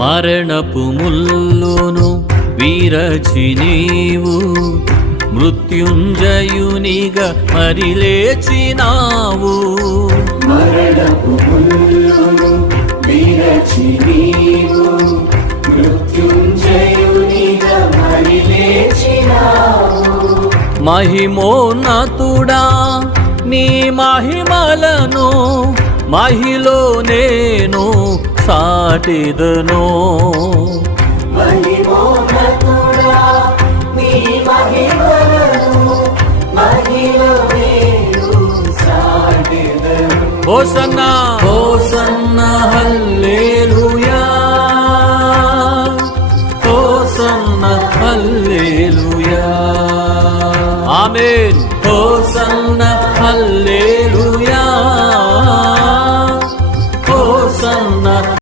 మరణపు ముల్లును వీరచి నీవు మృత్యుంజయునిగా మరి లేచినావు మరణపు ముల్లును విరచి నీవు మృత్యుంజయునిగా మరి లేచినావు మహిమోన్నతుడా నీ మహిమలను మహిలో నేను ಸಾಟಿದನೋ ಹೋಸನ್ನ ಹೋಸನ್ನ ಹಲ್ಲೇಲುಯಾ ಹೋಸನ್ನ ಹಲ್ಲೇಲುಯಾ ಆಮೇನ್ ಹೋಸನ್ನ ಹಲ್ಲೇ